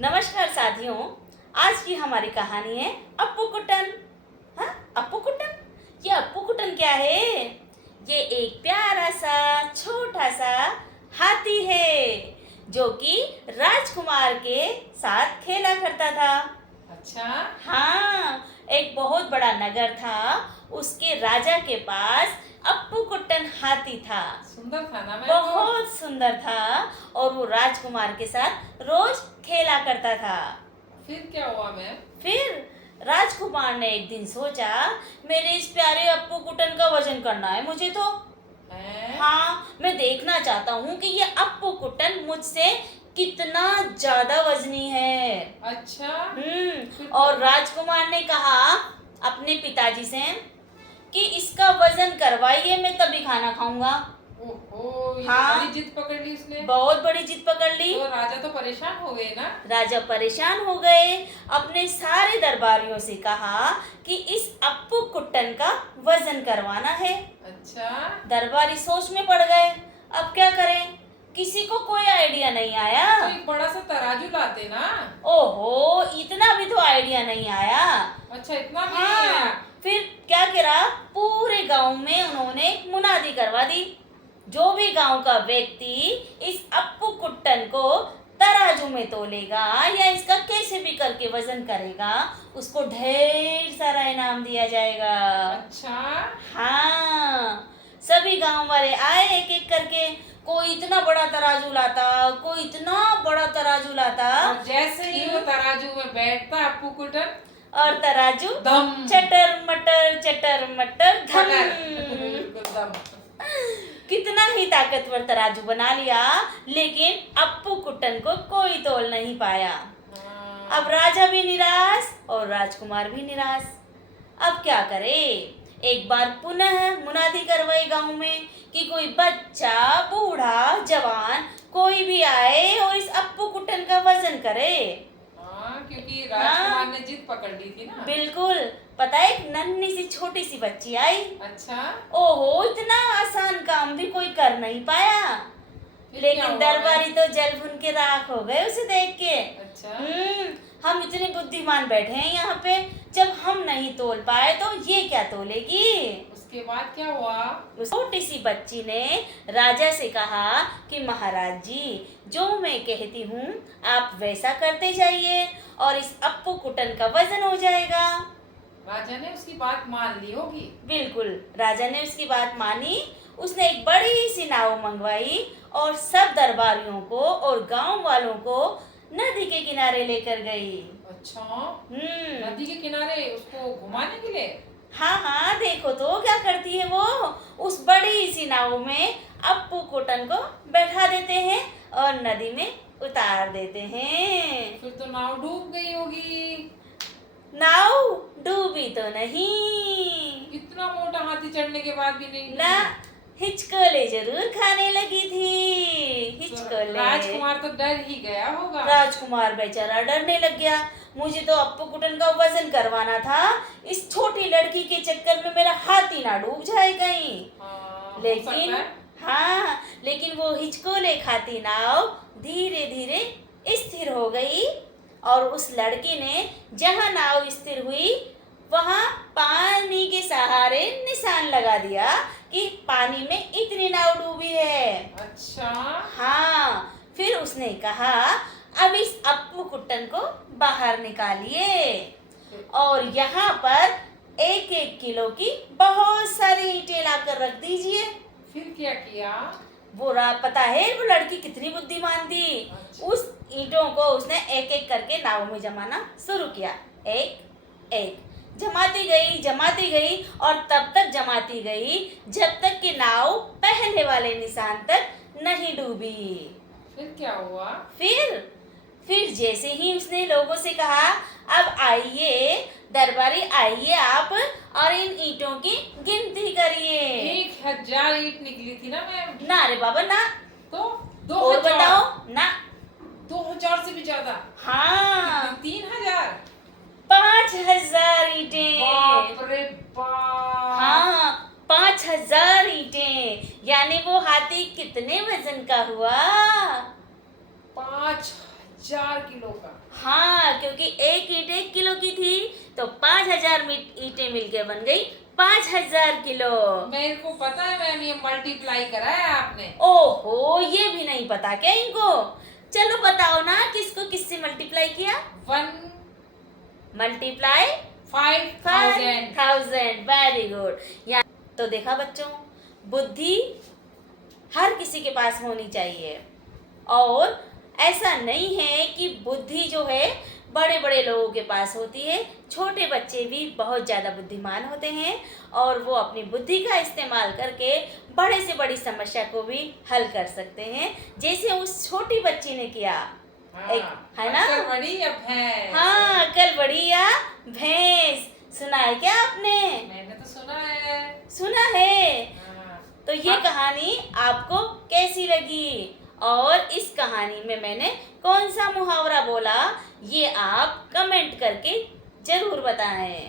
नमस्कार साथियों। आज की हमारी कहानी है अप्पू कुट्टन। हाँ, अप्पू कुट्टन। ये अप्पू कुट्टन क्या है? ये एक प्यारा सा छोटा सा हाथी है जो कि राजकुमार के साथ खेला करता था। अच्छा। हाँ, एक बहुत बड़ा नगर था। उसके राजा के पास अप्पू कुट्टन हाथी था। सुंदर था ना मैम? बहुत सुंदर था और वो राजकुमार के साथ रोज खेला करता था। फिर क्या हुआ मैम? फिर राजकुमार ने एक दिन सोचा, मेरे इस प्यारे अप्पू कुट्टन का वजन करना है मुझे तो। हाँ, मैं देखना चाहता हूँ कि ये अप्पू कुट्टन मुझसे कितना ज्यादा वजनी है। अच्छा। और राजकुमार ने कहा अपने पिताजी से कि इसका वजन करवाइए, मैं तभी खाना खाऊंगा। ओहो, ये हाँ, बड़ी जिद पकड़ ली उसने। बहुत बड़ी जिद पकड़ ली। तो राजा तो परेशान हो गए ना? राजा परेशान हो गए। अपने सारे दरबारियों से कहा कि इस अप्पू कुट्टन का वजन करवाना है। अच्छा। दरबारी सोच में पड़ गए, अब क्या करें? किसी को कोई आइडिया नहीं आया। तो एक बड़ा सा तराजू लाते ना। ओहो, इतना भी तो आइडिया नहीं आया। अच्छा, इतना भी हाँ, नहीं आया। फिर क्या करा, पूरे गांव में उन्होंने मुनादी करवा दी। जो भी गांव का व्यक्ति इस अप्पू कुट्टन को तराजू में तोलेगा या इसका कैसे भी करके वजन करेगा, उसको ढेर सारा इनाम दिया जाएगा। अच्छा। हाँ, सभी गांव वाले आए एक एक करके। कोई इतना बड़ा तराजू लाता, कोई इतना बड़ा तराजू लाता। और जैसे ही वो तराजू में बैठता अप्पू कुट्टन, और तराजू दम चटर मटर धम। बिल्कुल दम। कितना ही ताकतवर तराजू बना लिया, लेकिन अप्पू कुट्टन को कोई तोल नहीं पाया। अब राजा भी निराश और राजकुमार भी निराश। अब क्या करे? एक बार पुनः मुनादी करवाई गांव में कि कोई बच्चा, बूढ़ा, जवान कोई भी आए और इस अप्पू कुट्टन का वजन करे। क्योंकि राजकुमार ने जिद पकड़ ली थी ना। बिल्कुल। पता है, एक नन्ही सी छोटी सी बच्ची आई। अच्छा। ओहो, इतना आसान काम भी कोई कर नहीं पाया। लेकिन दरबारी तो जल भुन के राख हो गए उसे देख के। अच्छा। हम इतने बुद्धिमान बैठे हैं यहाँ पे, जब हम नहीं तोल पाए तो ये क्या तोलेगी? उसके बाद क्या हुआ? उस छोटी सी बच्ची ने राजा से कहा कि महाराज जी, जो मैं कहती हूँ आप वैसा करते जाइए और इस अप्पू कुट्टन का वजन हो जाएगा। राजा ने उसकी बात मान ली होगी। बिल्कुल, राजा ने उसकी बात मानी। उसने एक बड़ी सी नाव मंगवाई और सब दरबारियों को और गांव वालों को नदी के किनारे लेकर गई। अच्छा। नदी के किनारे उसको घुमाने के लिए? हाँ, देखो तो क्या करती है वो। उस बड़ी सी नाव में अप्पू कुट्टन को बैठा देते हैं और नदी में उतार देते हैं। फिर तो नाव डूब गई होगी। नाव डूबी तो नहीं। इतना मोटा हाथी चढ़ने के बाद भी नहीं ना, हिचकोले जरूर खाने लगी थी। हिचकोले। राजकुमार तो डर ही गया होगा। राजकुमार बेचारा डरने लग गया। मुझे तो अप्पू कुट्टन का वजन करवाना था, इस छोटी लड़की के चक्कर में मेरा हाथी ना डूब जाए कहीं। लेकिन वो हिचकोले खाती नाव धीरे धीरे स्थिर हो गई और उस लड़की ने जहाँ नाव स्थिर हुई वहाँ पानी के सहारे निशान लगा दिया कि पानी में इतनी नाव डूबी है। अच्छा। हाँ, फिर उसने कहा अब इस अप्पू कुट्टन को बाहर निकालिए और यहाँ पर 1-1 किलो की बहुत सारी ईंटें लाकर रख दीजिए। फिर क्या किया? वो पता है वो लड़की कितनी बुद्धिमान थी। अच्छा। उस ईंटों को उसने एक एक करके नाव में जमाना शुरू किया। एक एक जमाती गई और तब तक जमाती गई जब तक कि नाव पहले वाले निशान तक नहीं डूबी। फिर क्या हुआ? फिर जैसे ही उसने लोगों से कहा, अब आइए दरबारी, आइए आप और इन ईंटों की गिनती करिए। 1000 ईंट निकली थी ना मैम? ना रे बाबा ना। तो और 2000? बताओ ना। 2000 से भी ज्यादा? हाँ, 3000? 5000 ईंटें। बाप रे बाप। हाँ, 5000 ईंटें। यानी वो हाथी कितने वजन का हुआ? 5000 5000 किलो का। हाँ, क्योंकि एक ईंट 1 किलो की थी तो 5000 ईंटें मिलकर बन गई 5000 किलो। मेरे को पता है मैम, ये मल्टीप्लाई करा है आपने। ओहो, ये भी नहीं पता क्या इनको? चलो बताओ ना, किसको किससे मल्टीप्लाई किया? 1 मल्टीप्लाई 5000। 5000। Very good. या तो देखा बच्चों, बुद्धि हर किसी के पास होनी चाहिए, और ऐसा नहीं है कि बुद्धि जो है बड़े बड़े लोगों के पास होती है। छोटे बच्चे भी बहुत ज़्यादा बुद्धिमान होते हैं और वो अपनी बुद्धि का इस्तेमाल करके बड़े से बड़ी समस्या को भी हल कर सकते हैं, जैसे उस छोटी बच्ची ने किया। एक है ना? अक्ल बड़ी या भैंस? हाँ, अक्ल बड़ी या भैंस। सुना है क्या आपने? मैंने तो सुना है। सुना है। हाँ। तो ये कहानी आपको कैसी लगी, और इस कहानी में मैंने कौन सा मुहावरा बोला, ये आप कमेंट करके जरूर बताएं।